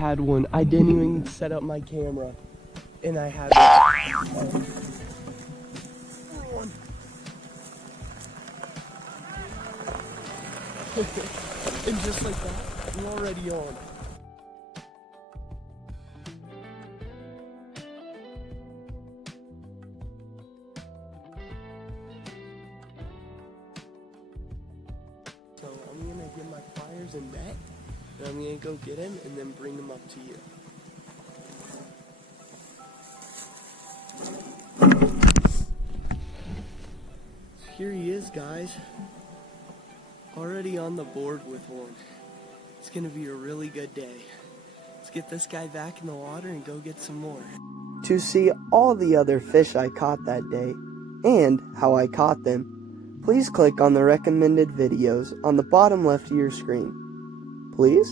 had one. I didn't even set up my camera. And I had one. And just like that, I'm already on. So I'm gonna get my pliers and net, and I'm gonna go get him and then bring him up to you. So here he is, guys. Already on the board with one. It's gonna be a really good day. Let's get this guy back in the water and go get some more. To see all the other fish I caught that day, and how I caught them, please click on the recommended videos on the bottom left of your screen. Please?